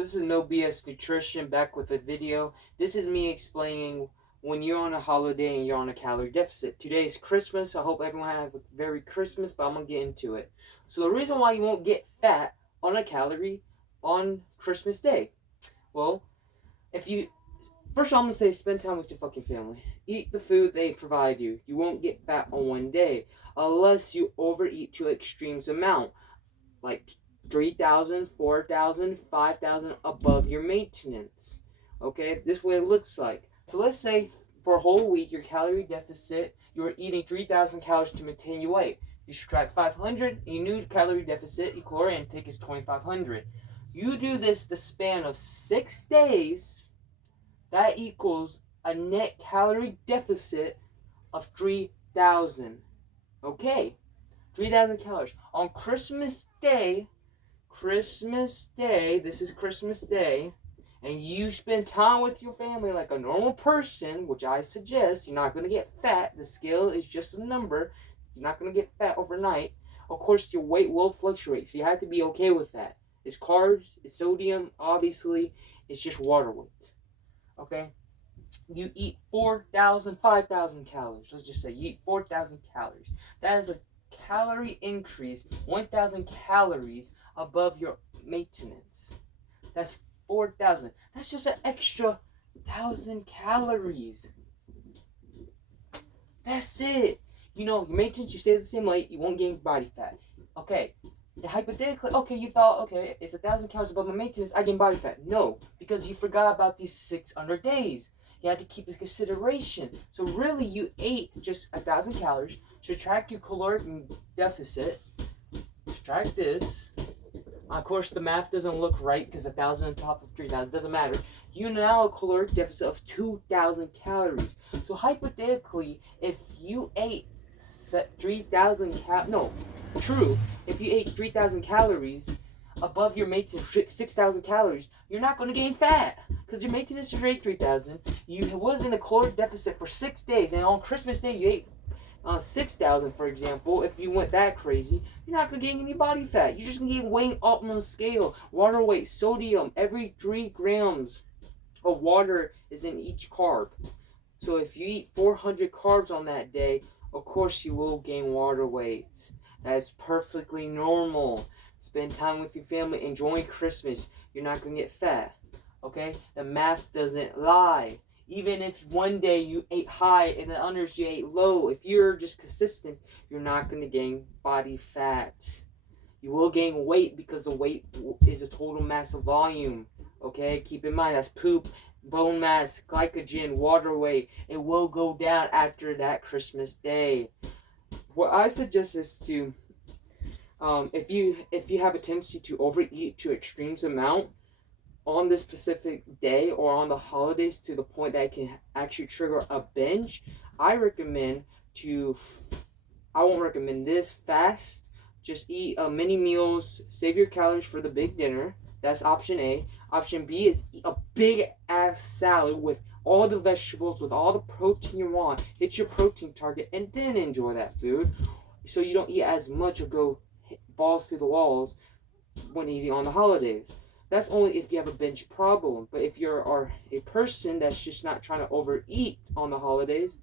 this is No BS Nutrition back with a video. This is me explaining when you're on a holiday and you're on a calorie deficit. Today is Christmas. I hope everyone have a very Christmas, but I'm going to get into it. So the reason why you won't get fat on a calorie on Christmas Day. Well, if you... First of all, I'm going to say spend time with your fucking family. Eat the food they provide you. You won't get fat on one day unless you overeat to extremes amount. Like 3,000, 4,000, 5,000 above your maintenance. Okay, this is what it looks like. So let's say for a whole week, your calorie deficit, you were eating 3,000 calories to maintain your weight. You subtract 500, and your new calorie deficit, your caloric intake is 2,500. You do this the span of 6 days, that equals a net calorie deficit of 3,000. Okay. 3,000 calories. On Christmas Day, this is Christmas Day, and you spend time with your family like a normal person, which I suggest, you're not going to get fat. The scale is just a number. You're not going to get fat overnight. Of course, your weight will fluctuate, so you have to be okay with that. It's carbs, it's sodium, obviously, it's just water weight. Okay? You eat 4,000, 5,000 calories. Let's just say you eat 4,000 calories. That is a calorie increase, 1,000 calories above your maintenance. That's 4,000. That's just an extra 1,000 calories. That's it. You know, your maintenance, you stay the same weight, you won't gain body fat. Okay. Hypothetically, okay, you thought, okay, it's 1,000 calories above my maintenance, I gain body fat. No, because you forgot about these 600 days. You had to keep in consideration. So really, you ate just 1,000 calories. Subtract your caloric deficit. Subtract this. Of course, the math doesn't look right because 1,000 on top of 3,000 doesn't matter. You now have a caloric deficit of 2,000 calories. So hypothetically, if you ate 3,000 if you ate 3,000 calories above your maintenance 6,000 calories, you're not going to gain fat because your maintenance is rate 3,000. You was in a caloric deficit for 6 days, and on Christmas Day you ate 6,000, for example. If you went that crazy, you're not going to gain any body fat. You're just going to gain weight up on the scale. Water weight, sodium, every 3 grams of water is in each carb. So if you eat 400 carbs on that day, of course you will gain water weight. That is perfectly normal. Spend time with your family, enjoy Christmas. You're not going to get fat. Okay? The math doesn't lie. Even if one day you ate high and the others you ate low, if you're just consistent, you're not going to gain body fat. You will gain weight because the weight is a total mass of volume. Okay? Keep in mind, that's poop, bone mass, glycogen, water weight. It will go down after that Christmas Day. What I suggest is to, if you have a tendency to overeat to extremes amount on this specific day or on the holidays to the point that it can actually trigger a binge, I won't recommend this. Fast. Just eat mini meals. Save your calories for the big dinner. That's option A. Option B is eat a big ass salad with all the vegetables, with all the protein you want. Hit your protein target and then enjoy that food, so you don't eat as much or go balls through the walls when eating on the holidays. That's only if you have a binge problem. But if you're a person that's just not trying to overeat on the holidays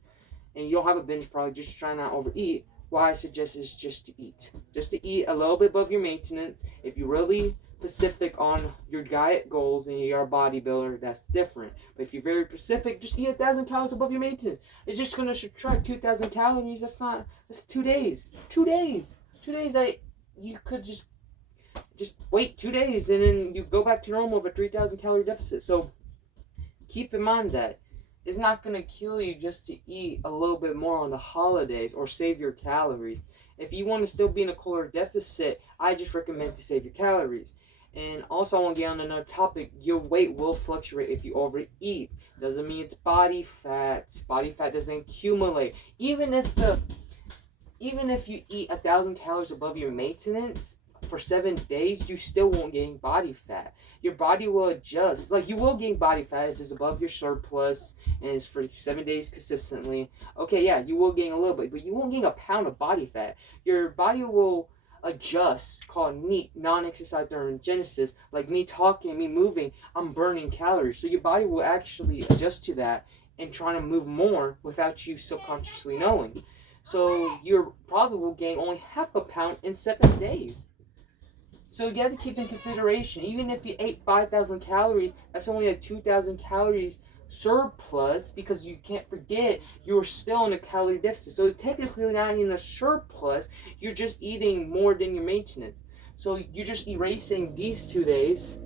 and you don't have a binge problem, just trying not to overeat, what I suggest is just to eat. Just to eat a little bit above your maintenance. If you're really specific on your diet goals and you're a bodybuilder, that's different. But if you're very specific, just eat 1,000 calories above your maintenance. It's just going to subtract 2,000 calories. That's 2 days. 2 days. 2 days that you could just wait 2 days and then you go back to normal with a 3,000 calorie deficit. So keep in mind that it's not going to kill you just to eat a little bit more on the holidays or save your calories. If you want to still be in a caloric deficit, I just recommend to save your calories. And also, I want to get on another topic. Your weight will fluctuate if you overeat. Doesn't mean it's body fat. Body fat doesn't accumulate. Even if you eat 1,000 calories above your maintenance for 7 days, you still won't gain body fat. Your body will adjust. Like, you will gain body fat if it's above your surplus and it's for 7 days consistently. Okay, yeah, you will gain a little bit, but you won't gain a pound of body fat. Your body will adjust, called NEAT, non-exercise thermogenesis, like me talking, me moving, I'm burning calories. So your body will actually adjust to that and trying to move more without you subconsciously knowing. So you probably will gain only half a pound in 7 days. So you have to keep in consideration, even if you ate 5,000 calories, that's only a 2,000 calories surplus, because you can't forget you're still in a calorie deficit. So technically not in a surplus, you're just eating more than your maintenance. So you're just erasing these 2 days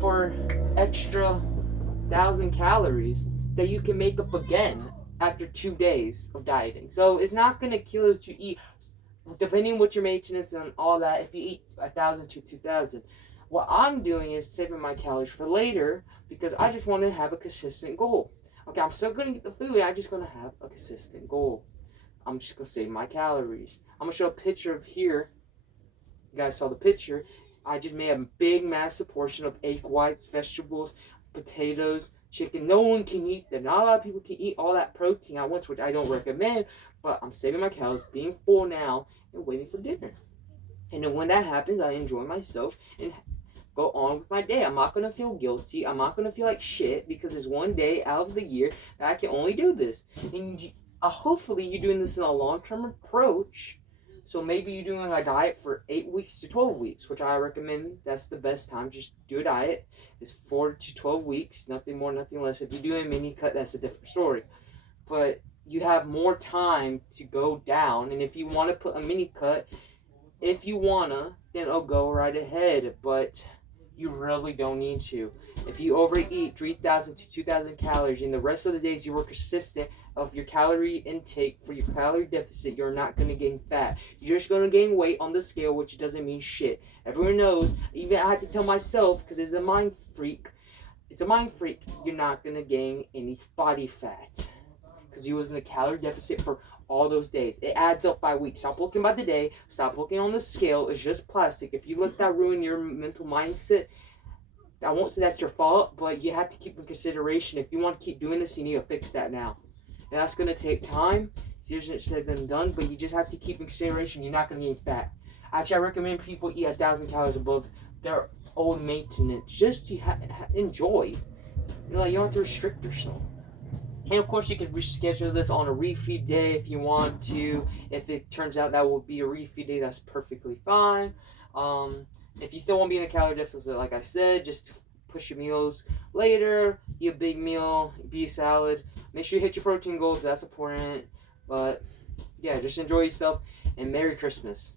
for extra 1,000 calories that you can make up again after 2 days of dieting. So it's not gonna kill you to eat, depending on what your maintenance and all that. If you eat 1,000 to 2,000, what I'm doing is saving my calories for later, because I just want to have a consistent goal. Okay, I'm still gonna get the food. I just gonna have a consistent goal. I'm just gonna save my calories. I'm gonna show a picture of here. You guys saw the picture. I just made a big massive portion of egg whites, vegetables, potatoes, chicken. No one can eat that. Not a lot of people can eat all that protein at once, which I don't recommend. But I'm saving my calories, being full now, and waiting for dinner. And then when that happens, I enjoy myself and go on with my day. I'm not going to feel guilty. I'm not going to feel like shit, because it's one day out of the year that I can only do this. And hopefully you're doing this in a long-term approach. So maybe you're doing a diet for 8 weeks to 12 weeks, which I recommend. That's the best time. Just do a diet. It's 4 to 12 weeks, nothing more, nothing less. If you do a mini cut, that's a different story. But you have more time to go down. And if you want to put a mini cut, if you wanna, then I'll go right ahead. But you really don't need to. If you overeat 3,000 to 2,000 calories, and the rest of the days you were consistent of your calorie intake for your calorie deficit, you're not going to gain fat. You're just going to gain weight on the scale, which doesn't mean shit. Everyone knows. Even I had to tell myself, because it's a mind freak. It's a mind freak. You're not going to gain any body fat, because you was in a calorie deficit for all those days. It adds up by week. Stop looking by the day. Stop looking on the scale. It's just plastic. If you let that ruin your mental mindset, I won't say that's your fault, but you have to keep in consideration. If you want to keep doing this, you need to fix that now. And that's going to take time. It's easier said than done, but you just have to keep in consideration you're not going to gain fat. Actually, I recommend people eat 1,000 calories above their old maintenance, just to enjoy. You know, like, you don't have to restrict yourself. And of course, you can reschedule this on a refeed day if you want to. If it turns out that will be a refeed day, that's perfectly fine. If you still want to be in a calorie deficit, like I said, just push your meals later. Eat a big meal, be a salad. Make sure you hit your protein goals. That's important. But yeah, just enjoy yourself, and Merry Christmas.